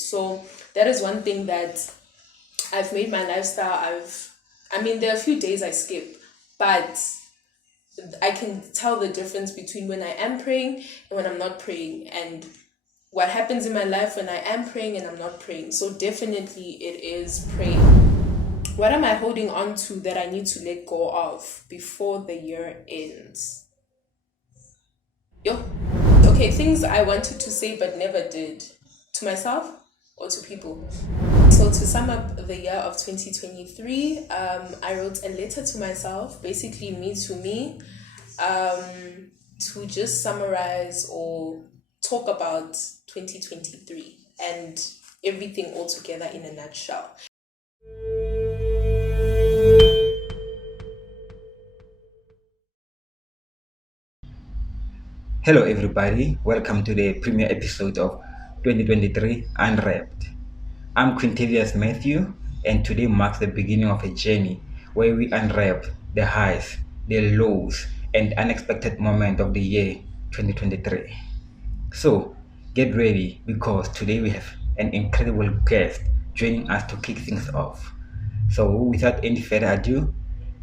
So that is one thing that I've made my lifestyle. There are a few days I skip, but I can tell the difference between when I am praying and when I'm not praying, and what happens in my life when I am praying and I'm not praying. So definitely it is praying. What am I holding on to that I need to let go of before the year ends? Yo. Okay, things I wanted to say but never did. To myself or to people? So to sum up the year of 2023, I wrote a letter to myself, basically me to me, to just summarize or talk about 2023 and everything all together in a nutshell. Hello, everybody. Welcome to the premiere episode of 2023 Unwrapped. I'm Quintavious Matthew, and today marks the beginning of a journey where we unwrap the highs, the lows, and unexpected moments of the year 2023. So, get ready because today we have an incredible guest joining us to kick things off. So, without any further ado,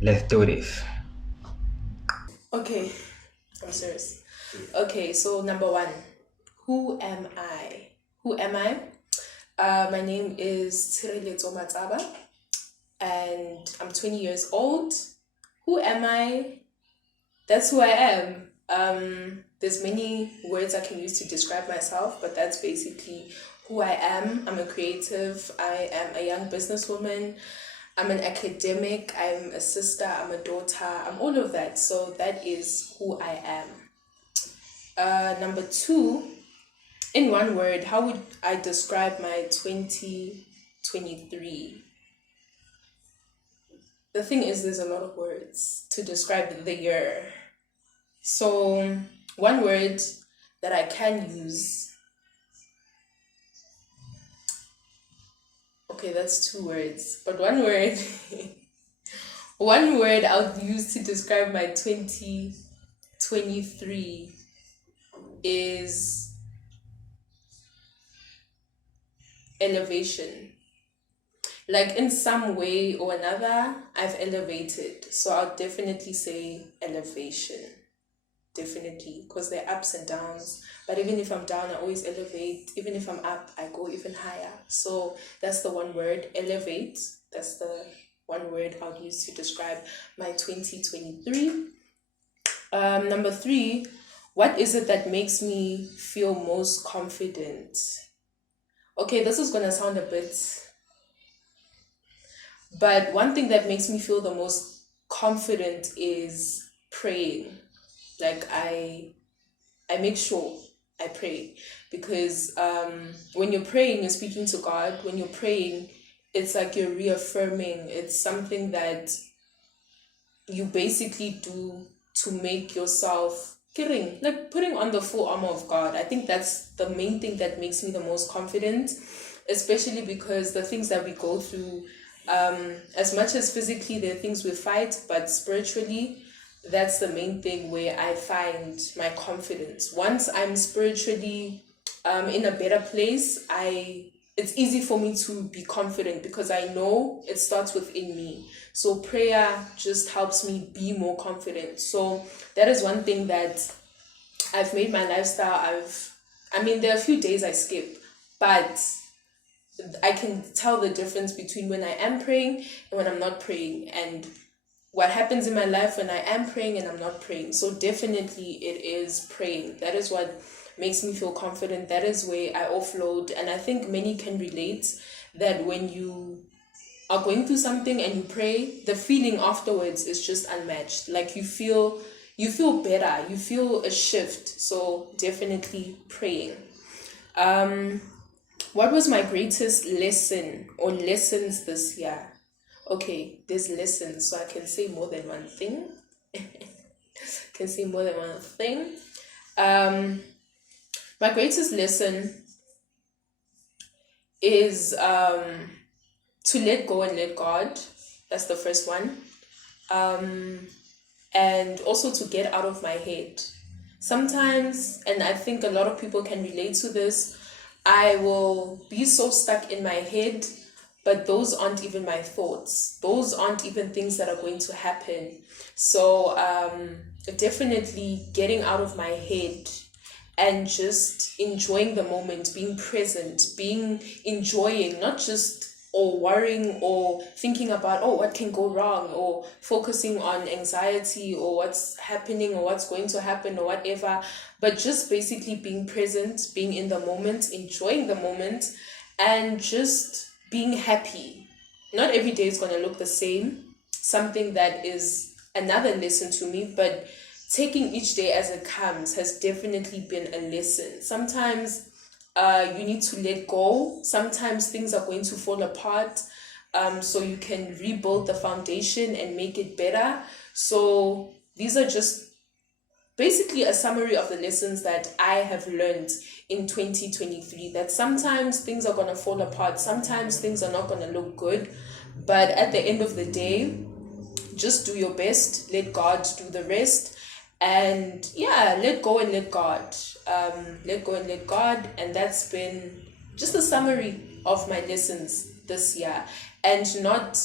let's do this. Okay, I'm serious. Okay, so number one, who am I? Who am I? My name is Tshireletso Matsaba, and I'm 20 years old. Who am I? That's who I am. There's many words I can use to describe myself, but that's basically who I am. I'm a creative. I am a young businesswoman. I'm an academic. I'm a sister. I'm a daughter. I'm all of that. So that is who I am. Number two, in one word, how would I describe my 2023? The thing is, there's a lot of words to describe the year. So, one word that I can use, okay, that's two words, but one word, one word I'll use to describe my 2023 is elevation. Like in some way or another, I've elevated. So I'll definitely say elevation. Definitely, because there are ups and downs. But even if I'm down, I always elevate. Even if I'm up, I go even higher. So that's the one word, elevate. That's the one word I'll use to describe my 2023. Number three, what is it that makes me feel most confident? Okay, this is going to sound a bit, but one thing that makes me feel the most confident is praying. Like I make sure I pray because when you're praying, you're speaking to God. When you're praying, it's like you're reaffirming. It's something that you basically do to make yourself kidding, like putting on the full armor of God. I think that's the main thing that makes me the most confident, especially because the things that we go through, as much as physically there are things we fight, but spiritually, that's the main thing where I find my confidence. Once I'm spiritually in a better place, it's easy for me to be confident because I know it starts within me. So prayer just helps me be more confident. So that is one thing that I've made my lifestyle. There are a few days I skip, but I can tell the difference between when I am praying and when I'm not praying, and what happens in my life when I am praying and I'm not praying. So definitely it is praying. That is what makes me feel confident. That is where I offload. And I think many can relate that when you are going through something and you pray, the feeling afterwards is just unmatched. Like you feel better, you feel a shift. So definitely praying. What was my greatest lesson or lessons this year? Okay, there's lessons, so I can say more than one thing. Can say more than one thing. My greatest lesson is to let go and let God. That's the first one. And also to get out of my head. Sometimes, and I think a lot of people can relate to this, I will be so stuck in my head, but those aren't even my thoughts. Those aren't even things that are going to happen. So definitely getting out of my head and just enjoying the moment, being present, being enjoying, not just or worrying or thinking about, oh, what can go wrong, or focusing on anxiety or what's happening or what's going to happen or whatever, but just basically being present, being in the moment, enjoying the moment, and just being happy. Not every day is going to look the same. Something that is another lesson to me, but taking each day as it comes has definitely been a lesson. Sometimes you need to let go. Sometimes things are going to fall apart, so you can rebuild the foundation and make it better. So these are just basically a summary of the lessons that I have learned in 2023, that sometimes things are going to fall apart, sometimes things are not going to look good, but at the end of the day, just do your best, let God do the rest, and yeah, let go and let God. Let go and let God. And that's been just a summary of my lessons this year, and not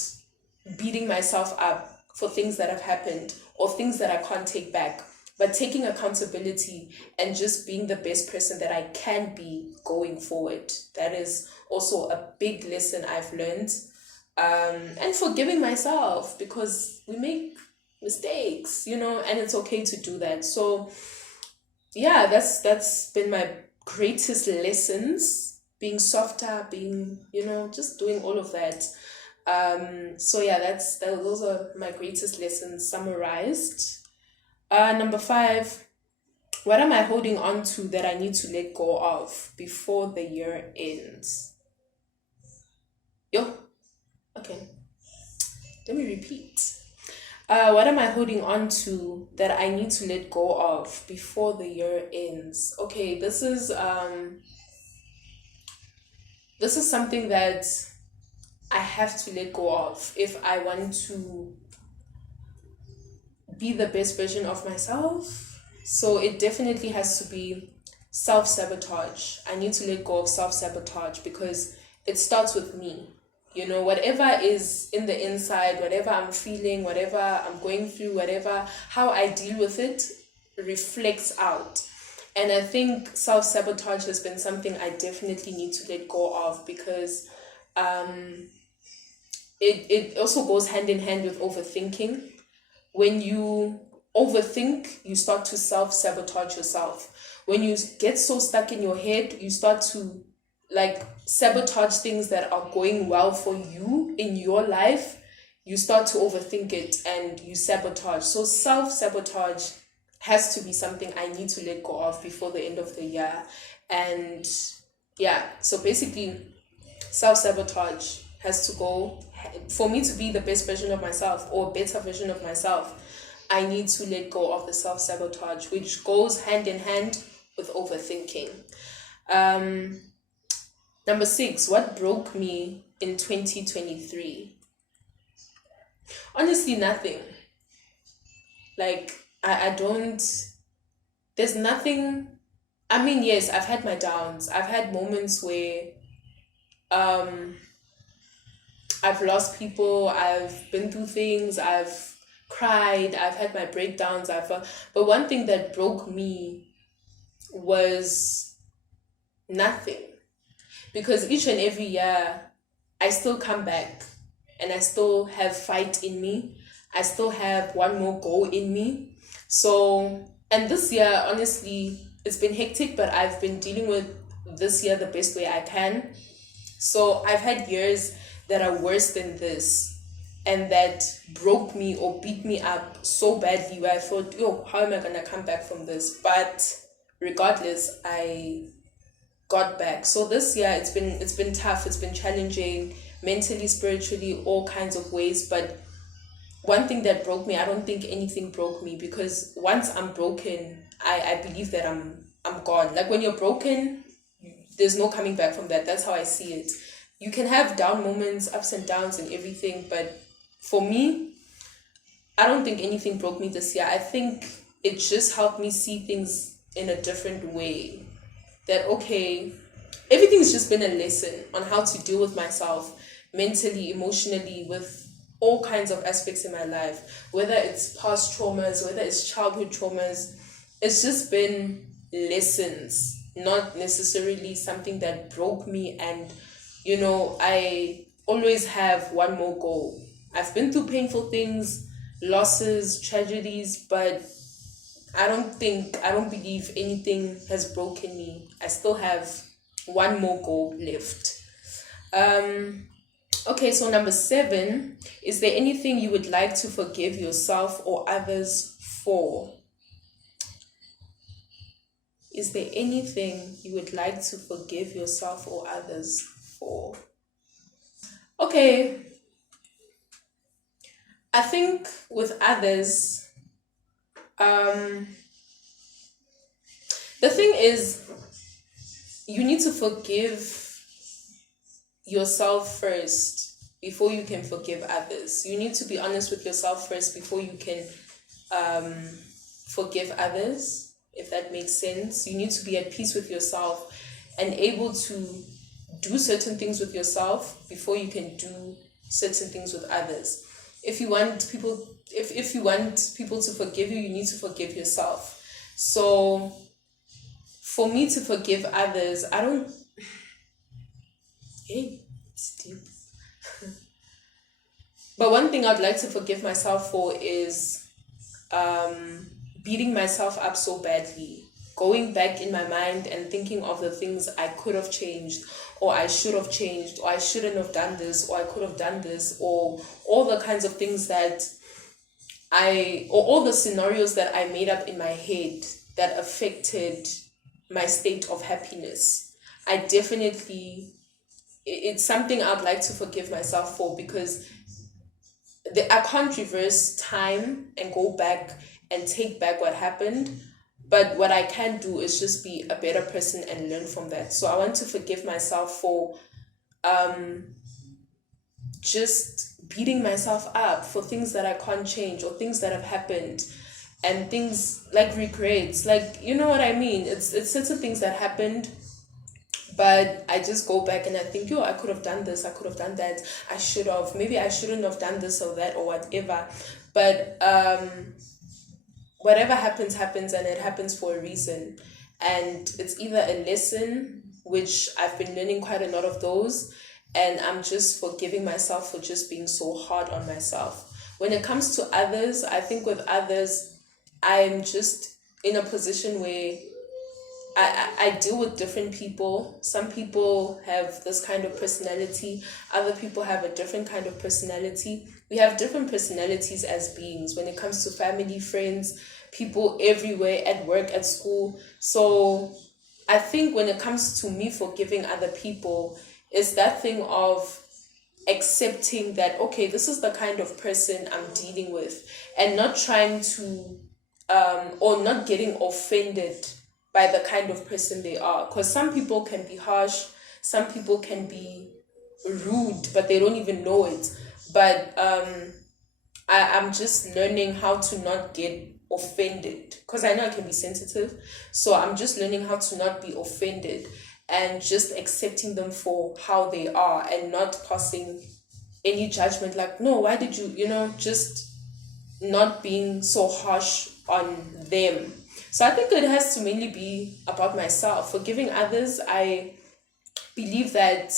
beating myself up for things that have happened or things that I can't take back, but taking accountability and just being the best person that I can be going forward. That is also a big lesson I've learned. And forgiving myself, because we make mistakes, and it's okay to do that. So yeah, that's been my greatest lessons, being softer, being, just doing all of that. So yeah, those are my greatest lessons summarized. Number 5, what am I holding on to that I need to let go of before the year ends? Yo, okay, let me repeat. What am I holding on to that I need to let go of before the year ends? Okay, this is something that I have to let go of if I want to be the best version of myself. So it definitely has to be self-sabotage. I need to let go of self-sabotage because it starts with me. Whatever is in the inside, whatever I'm feeling, whatever I'm going through, whatever, how I deal with it reflects out. And I think self-sabotage has been something I definitely need to let go of, because it also goes hand in hand with overthinking. When you overthink, you start to self-sabotage yourself. When you get so stuck in your head, you start to sabotage things that are going well for you in your life. You start to overthink it and you sabotage. So self-sabotage has to be something I need to let go of before the end of the year. And yeah, so basically self-sabotage has to go. For me to be the best version of myself or better version of myself, I need to let go of the self-sabotage, which goes hand in hand with overthinking. Number 6, what broke me in 2023? Honestly, nothing. I don't, there's nothing. I mean, yes, I've had my downs. I've had moments where I've lost people, I've been through things, I've cried, I've had my breakdowns, but one thing that broke me was nothing. Because each and every year, I still come back and I still have fight in me. I still have one more goal in me. So, and this year, honestly, it's been hectic, but I've been dealing with this year the best way I can. So I've had years that are worse than this, and that broke me or beat me up so badly, where I thought, yo, how am I going to come back from this? But regardless, I got back. So this year it's been tough, it's been challenging, mentally, spiritually, all kinds of ways. But one thing that broke me, I don't think anything broke me, because once I'm broken, I believe that I'm gone. Like when you're broken, there's no coming back from that. That's how I see it. You can have down moments, ups and downs and everything, but for me, I don't think anything broke me this year. I think it just helped me see things in a different way. That okay, everything's just been a lesson on how to deal with myself mentally, emotionally, with all kinds of aspects in my life, whether it's past traumas, whether it's childhood traumas. It's just been lessons, not necessarily something that broke me. And I always have one more goal. I've been through painful things, losses, tragedies, but I don't believe anything has broken me. I still have one more goal left. Um, okay, so number 7, is there anything you would like to forgive yourself or others for? Is there anything you would like to forgive yourself or others for? Okay, I think with others, um, the thing is, you need to forgive yourself first before you can forgive others. You need to be honest with yourself first before you can um, forgive others, if that makes sense. You need to be at peace with yourself and able to do certain things with yourself before you can do certain things with others. If you want people, if you want people to forgive you, you need to forgive yourself. So for me to forgive others, I don't. Hey, it's deep. But one thing I'd like to forgive myself for is beating myself up so badly, going back in my mind and thinking of the things I could have changed, or I should have changed, or I shouldn't have done this, or I could have done this, or all the kinds of things or all the scenarios that I made up in my head that affected my state of happiness. I definitely, it's something I'd like to forgive myself for, because I can't reverse time and go back and take back what happened. But what I can do is just be a better person and learn from that. So I want to forgive myself for just beating myself up for things that I can't change, or things that have happened, and things like regrets. Like, you know what I mean? It's certain things that happened, but I just go back and I think, yo, I could have done this, I could have done that, I should have, maybe I shouldn't have done this or that or whatever. But whatever happens, and it happens for a reason. And it's either a lesson, which I've been learning quite a lot of those, and I'm just forgiving myself for just being so hard on myself. When it comes to others, I think with others, I'm just in a position where I deal with different people. Some people have this kind of personality, other people have a different kind of personality. We have different personalities as beings when it comes to family, friends, people everywhere, at work, at school. So I think when it comes to me forgiving other people, it's that thing of accepting that, okay, this is the kind of person I'm dealing with, and not trying to or not getting offended by the kind of person they are. Because some people can be harsh, some people can be rude, but they don't even know it. But I'm just learning how to not get offended, because I know I can be sensitive. So I'm just learning how to not be offended, and just accepting them for how they are, and not passing any judgment like, no, why did you, just not being so harsh on them. So I think it has to mainly be about myself. Forgiving others, I believe that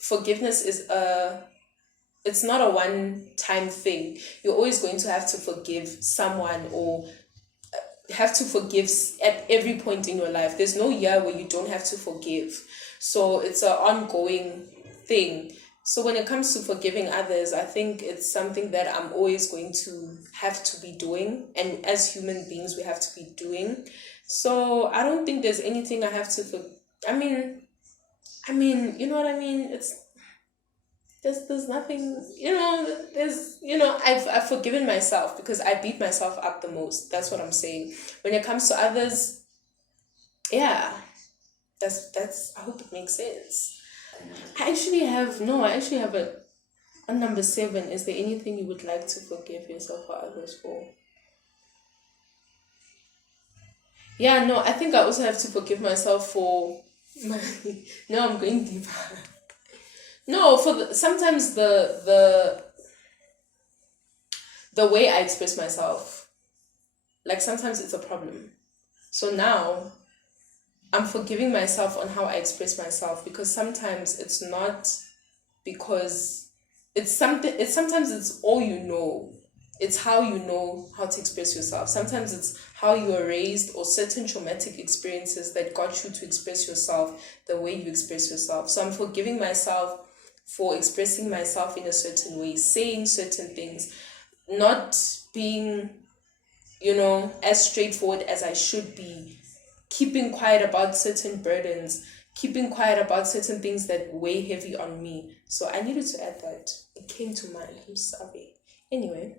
forgiveness is it's not a one time thing. You're always going to have to forgive someone, or have to forgive at every point in your life. There's no year where you don't have to forgive. So it's an ongoing thing. So when it comes to forgiving others, I think it's something that I'm always going to have to be doing. And as human beings, we have to be doing. So I don't think there's anything I have to you know what I mean? There's nothing, I've forgiven myself, because I beat myself up the most. That's what I'm saying. When it comes to others, yeah, that's I hope it makes sense. I actually have a on number 7. Is there anything you would like to forgive yourself or others for? Yeah, no, I think I also have to forgive myself for No, I'm going deeper. No, sometimes the way I express myself, like sometimes it's a problem. So now I'm forgiving myself on how I express myself, because sometimes it's not because it's sometimes it's all you know. It's how you know how to express yourself. Sometimes it's how you were raised, or certain traumatic experiences that got you to express yourself the way you express yourself. So I'm forgiving myself for expressing myself in a certain way, saying certain things, not being, as straightforward as I should be, keeping quiet about certain burdens, keeping quiet about certain things that weigh heavy on me. So I needed to add that. It came to mind. I'm sorry. Anyway,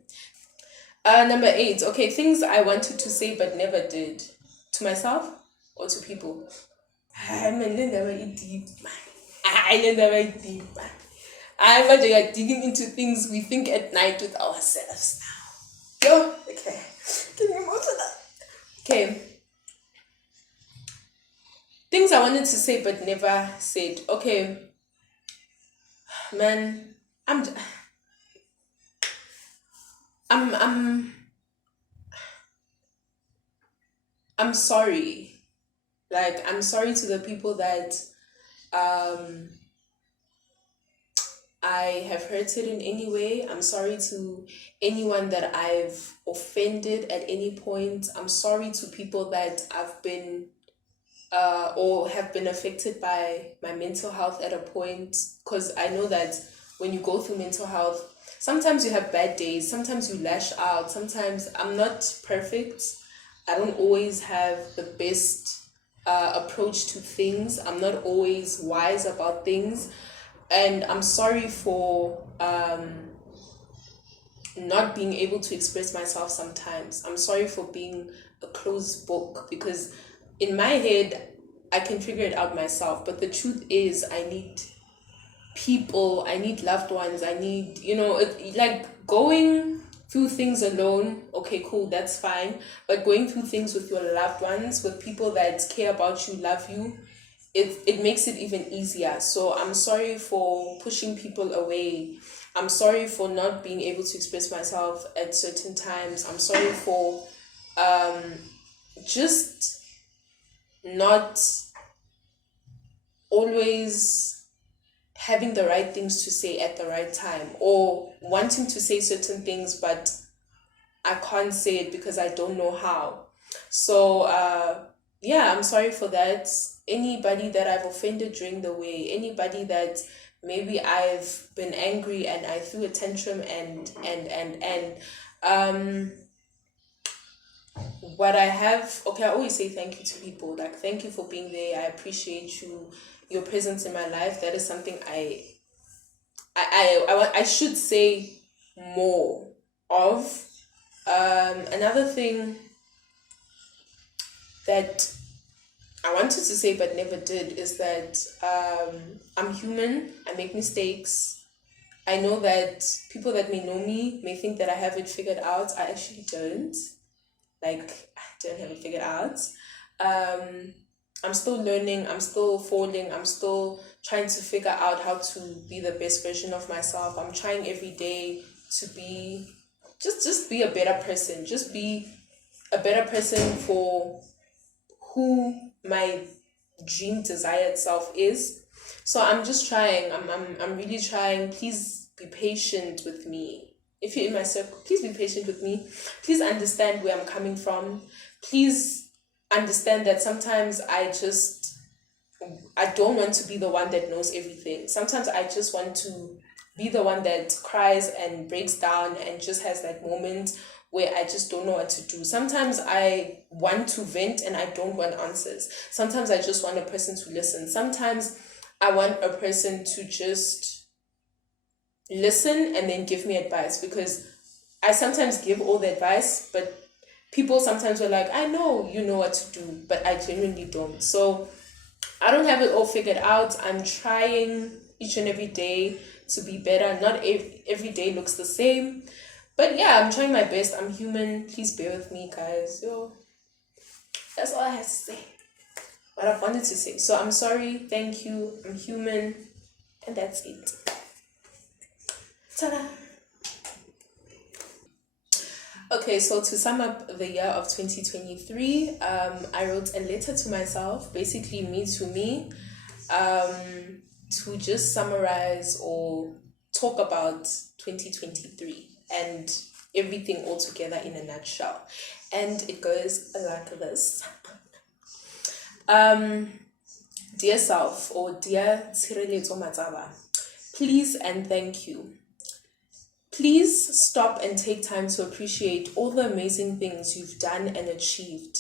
number 8. Okay, things I wanted to say but never did. To myself or to people? I'm never deep. I never deep. I'm like digging into things we think at night with ourselves now. Yo, okay. Getting emotional. Okay. Things I wanted to say but never said. Okay, man, I'm I'm I'm I'm sorry. Like, I'm sorry to the people that um I have hurted in any way. I'm sorry to anyone that I've offended at any point. I'm sorry to people that I've been or have been affected by my mental health at a point, because I know that when you go through mental health, sometimes you have bad days, sometimes you lash out, sometimes I'm not perfect. I don't always have the best approach to things. I'm not always wise about things, and I'm sorry for not being able to express myself sometimes. I'm sorry for being a closed book, because in my head I can figure it out myself. But the truth is, I need people, I need loved ones, I need, like going through things alone. Okay, cool, that's fine. But going through things with your loved ones, with people that care about you, love you, it makes it even easier. So I'm sorry for pushing people away. I'm sorry for not being able to express myself at certain times. I'm sorry for just not always having the right things to say at the right time, or wanting to say certain things but I can't say it because I don't know how. So yeah, I'm sorry for that. Anybody that I've offended during the way, anybody that maybe I've been angry and I threw a tantrum and um what I have, okay, I always say thank you to people. Like, thank you for being there. I appreciate you, your presence in my life. That is something I should say more of. Another thing that I wanted to say but never did is that I'm human. I make mistakes. I know that people that may know me may think that I have it figured out. I actually don't. Like, I don't have it figured out. Um, I'm still learning. I'm still falling. I'm still trying to figure out how to be the best version of myself. I'm trying every day to be just be a better person. Just be a better person for who my dream desired self is. So I'm just trying. I'm really trying. Please be patient with me. If you're in my circle, please be patient with me. Please understand where I'm coming from. Please understand that sometimes I don't want to be the one that knows everything. Sometimes I just want to be the one that cries and breaks down and just has like moments where I just don't know what to do. Sometimes I want to vent and I don't want answers. Sometimes I just want a person to listen. Sometimes I want a person to just listen and then give me advice, because I sometimes give all the advice, but people sometimes are like, I know you know what to do, but I genuinely don't. So I don't have it all figured out. I'm trying each and every day to be better. Not every day looks the same. But yeah, I'm trying my best. I'm human. Please bear with me, guys. Yo, that's all I have to say. what I've wanted to say. So I'm sorry, thank you, I'm human, and that's it. Ta-da! Okay, so to sum up the year of 2023, I wrote a letter to myself, basically me to me, to just summarize or talk about 2023 and everything all together in a nutshell. And it goes like this. Dear self, or dear Tshireletso Matsaba, please and thank you. Please stop and take time to appreciate all the amazing things you've done and achieved.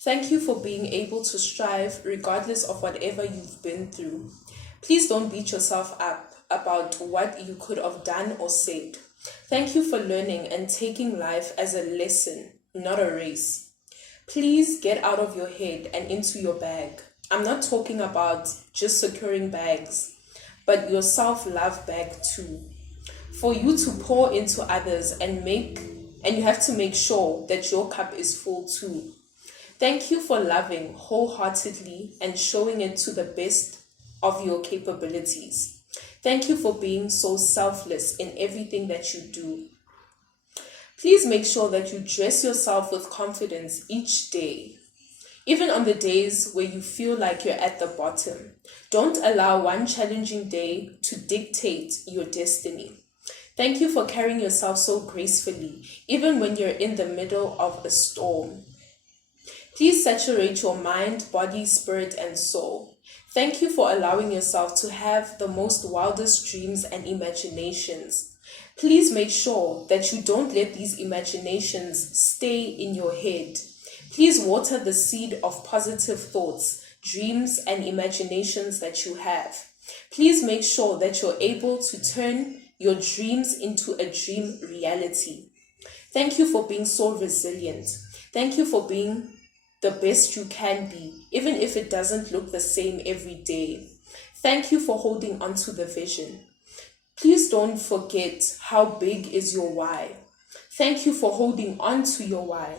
Thank you for being able to strive regardless of whatever you've been through. Please don't beat yourself up about what you could have done or said. Thank you for learning and taking life as a lesson, not a race. Please get out of your head and into your bag. I'm not talking about just securing bags, but your self-love bag too. For you to pour into others and you have to make sure that your cup is full too. Thank you for loving wholeheartedly and showing it to the best of your capabilities. Thank you for being so selfless in everything that you do. Please make sure that you dress yourself with confidence each day, even on the days where you feel like you're at the bottom. Don't allow one challenging day to dictate your destiny. Thank you for carrying yourself so gracefully, even when you're in the middle of a storm. Please saturate your mind, body, spirit, and soul. Thank you for allowing yourself to have the most wildest dreams and imaginations. Please make sure that you don't let these imaginations stay in your head. Please water the seed of positive thoughts, dreams, and imaginations that you have. Please make sure that you're able to turn your dreams into a dream reality. Thank you for being so resilient. Thank you for being the best you can be, even if it doesn't look the same every day. Thank you for holding on to the vision. Please don't forget how big is your why. Thank you for holding on to your why.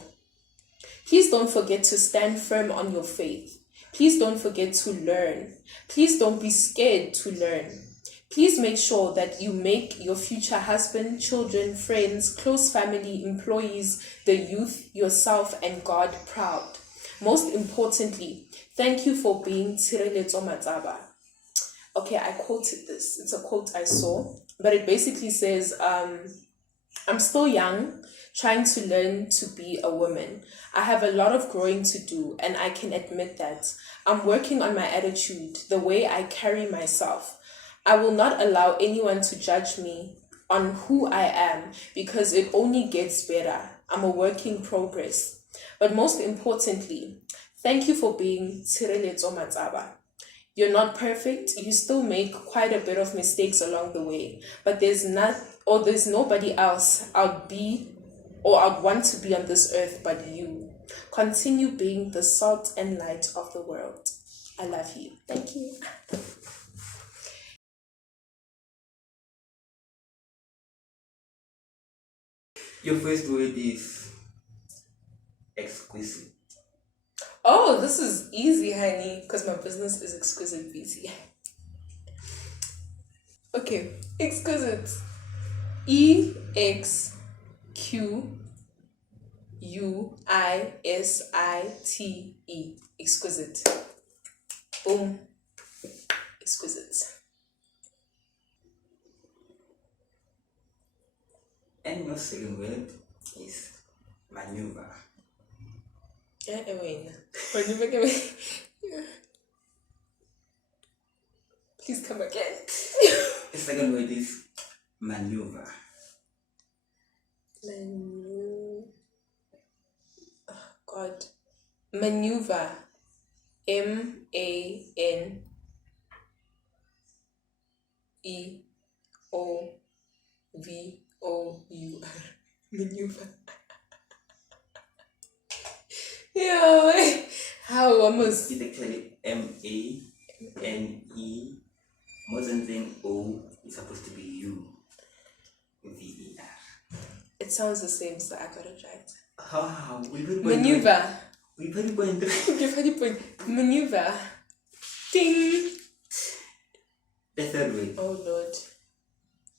Please don't forget to stand firm on your faith. Please don't forget to learn. Please don't be scared to learn. Please make sure that you make your future husband, children, friends, close family, employees, the youth, yourself, and God proud. Most importantly, thank you for being Tshireletso Matsaba. Okay, I quoted this. It's a quote I saw, but it basically says, I'm still young, trying to learn to be a woman. I have a lot of growing to do, and I can admit that. I'm working on my attitude, the way I carry myself. I will not allow anyone to judge me on who I am because it only gets better. I'm a work in progress. But most importantly, thank you for being Tshireletso Matsaba. You're not perfect. You still make quite a bit of mistakes along the way, but there's nobody else I'd want to be on this earth but you. Continue being the salt and light of the world. I love you. Thank you. Your first word is exquisite. Oh, this is easy, honey, because my business is exquisite beauty. Okay, exquisite. EXQUISITE. Exquisite. Boom. Exquisite. And your second word is maneuver. Yeah, I mean, please come again. The second word is maneuver. God. Maneuver. MANEOVOUR. Maneuver. Yeah, how almost. It's actually MANE. More than O is supposed to be UVER. It sounds the same, so I got it right. How? We don't Maneuver. We put point. Give her the point. Maneuver. Ding. The third way. Oh Lord.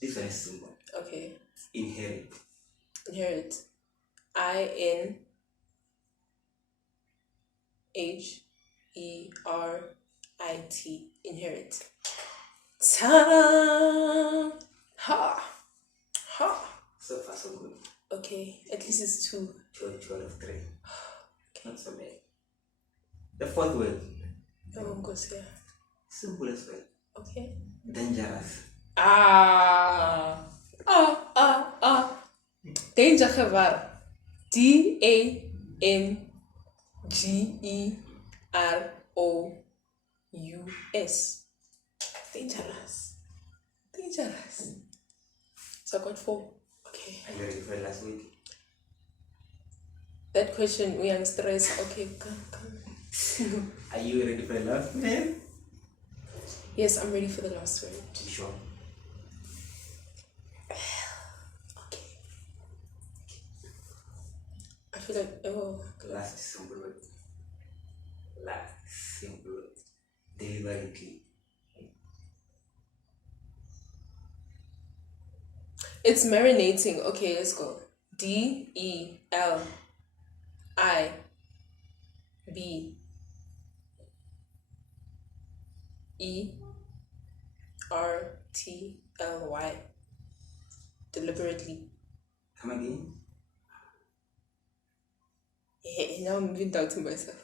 This one is simple. Okay. Inherit. Inherit. INHERIT. Inherit. Ta-da! Ha! Ha! So far, so good. Okay, at least it's 2. 2 out of 3. Not so bad. The fourth word. Oh, goes here. Simple as well. Okay. Dangerous. Danger gevaar. DANGEROUS. Dangerous. Dangerous. So I got 4. Okay. Are you ready for the last week? That question, we are stressed. Okay, come. Are you ready for the last name? Yes, I'm ready for the last word. You sure? Okay. I feel like, Last simple word. Last simple word. Deliberately. It's marinating. Okay, let's go. DELIBERTLY. Deliberately. Come again? Yeah, now I'm even doubting myself.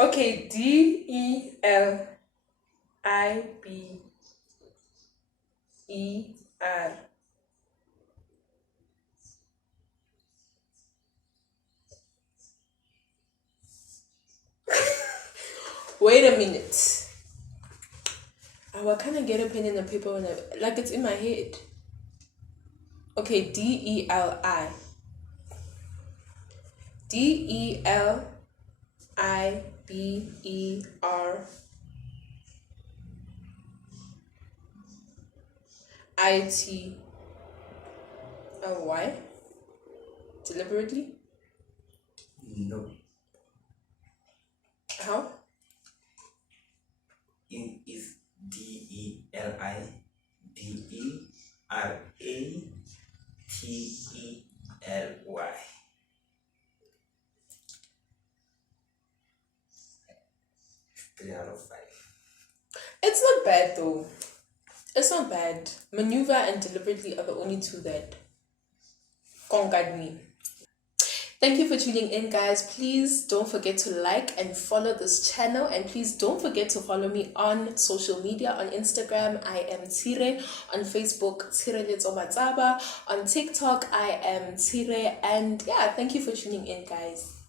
Okay, DELIBER. Wait a minute. I kind of get a pen and a paper when like it's in my head. Okay, DELI. DELIBER. ITLY. Deliberately? No. How? It is DELIBERATELY. 3 out of 5. It's not bad though. It's not bad. Maneuver and deliberately are the only 2 that conquered me. Thank you for tuning in, guys. Please don't forget to like and follow this channel, and please don't forget to follow me on social media. On Instagram, I am Tshire. On Facebook, Tshireletso Matsaba. On TikTok, I am Tshire. And yeah, thank you for tuning in, guys.